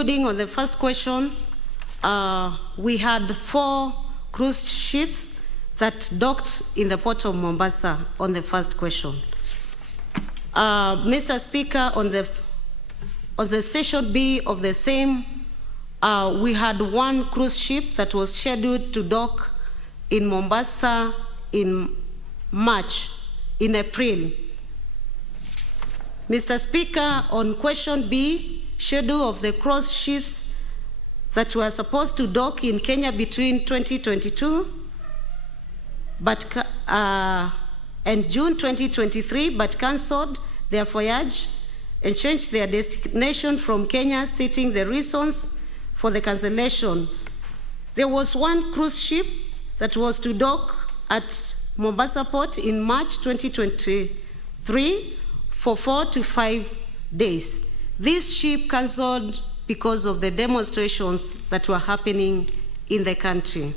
concluding on the first question, we had 4 cruise ships that docked in the port of Mombasa on the first question. Mr. Speaker, on the session B of the same, we had 1 cruise ship that was scheduled to dock in Mombasa in April. Mr. Speaker, on question B, schedule of the cruise ships that were supposed to dock in Kenya between 2022 and June 2023, but cancelled their voyage and changed their destination from Kenya, stating the reasons for the cancellation. There was 1 cruise ship that was to dock at Mombasa Port in March 2023 for 4 to 5 days. This ship cancelled because of the demonstrations that were happening in the country.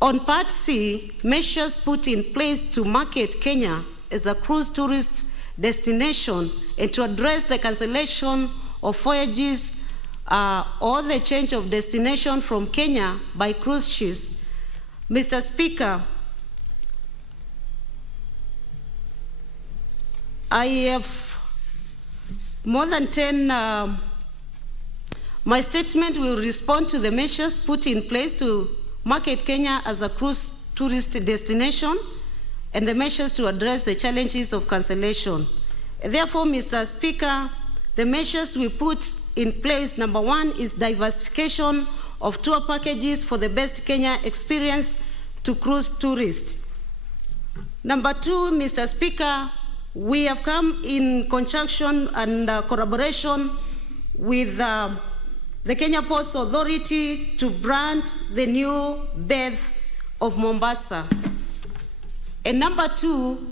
On Part C, measures put in place to market Kenya as a cruise tourist destination and to address the cancellation of voyages or the change of destination from Kenya by cruise ships. Mr. Speaker, I have more than 10, my statement will respond to the measures put in place to market Kenya as a cruise tourist destination and the measures to address the challenges of cancellation. Therefore, Mr. Speaker, the measures we put in place, number 1 is diversification of tour packages for the best Kenya experience to cruise tourists. Number 2, Mr. Speaker, we have come in conjunction and collaboration with the Kenya Ports Authority to brand the new berth of Mombasa. And number 2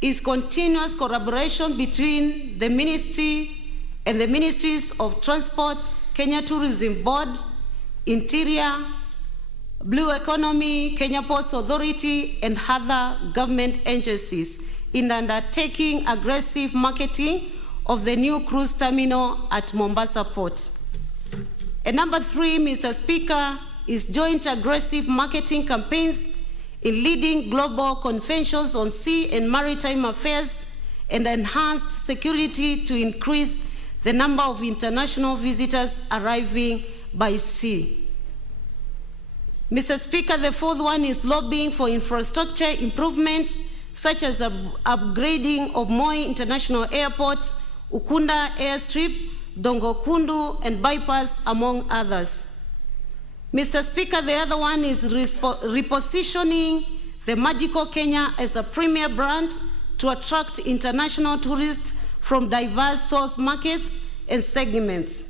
is continuous collaboration between the ministry and the Ministries of Transport, Kenya Tourism Board, Interior, Blue Economy, Kenya Ports Authority, and other government agencies in undertaking aggressive marketing of the new cruise terminal at Mombasa Port. And number 3, Mr. Speaker, is joint aggressive marketing campaigns in leading global conventions on sea and maritime affairs and enhanced security to increase the number of international visitors arriving by sea. Mr. Speaker, the 4th one is lobbying for infrastructure improvements such as upgrading of Moi International Airport, Ukunda Airstrip, Dongo Kundu, and bypass, among others. Mr. Speaker, the other one is repositioning the Magical Kenya as a premier brand to attract international tourists from diverse source markets and segments.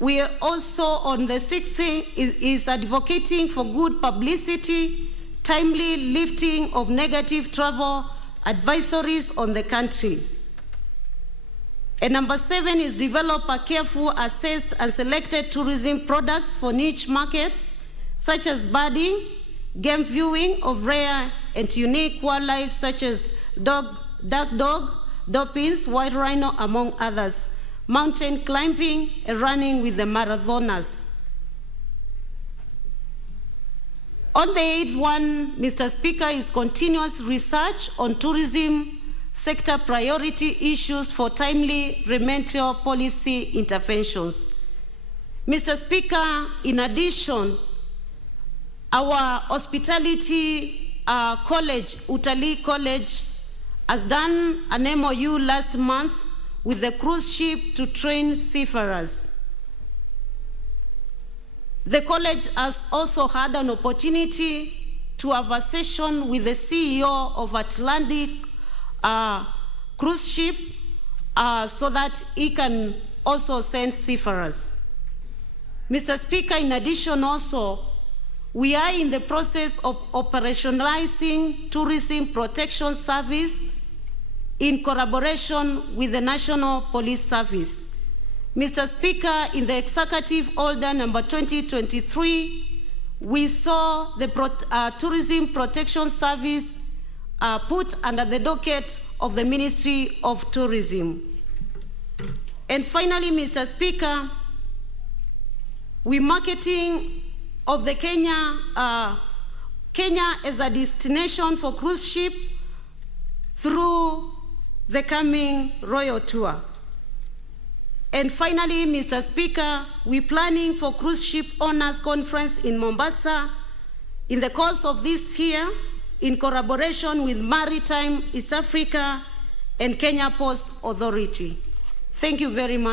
We are also on the 6th thing is advocating for good publicity, timely lifting of negative travel advisories on the country. And number 7 is develop a careful, assessed, and selected tourism products for niche markets, such as birding, game viewing of rare and unique wildlife, such as dark dog, dolphins, white rhino, among others, mountain climbing, and running with the marathoners. On the 8th one, Mr. Speaker, is continuous research on tourism sector priority issues for timely remedial policy interventions. Mr. Speaker, in addition, our hospitality college, Utalii College, has done an MOU last month with the cruise ship to train seafarers. The college has also had an opportunity to have a session with the CEO of Atlantic cruise ship so that he can also send seafarers. Mr. Speaker, in addition also, we are in the process of operationalizing tourism protection service in collaboration with the National Police Service. Mr. Speaker, in the Executive Order number 2023, we saw the Tourism Protection Service put under the docket of the Ministry of Tourism. And finally, Mr. Speaker, we're marketing of the Kenya as a destination for cruise ship through the coming Royal Tour. And finally, Mr. Speaker, we're planning for Cruise Ship Owners Conference in Mombasa in the course of this year in collaboration with Maritime East Africa and Kenya Ports Authority. Thank you very much.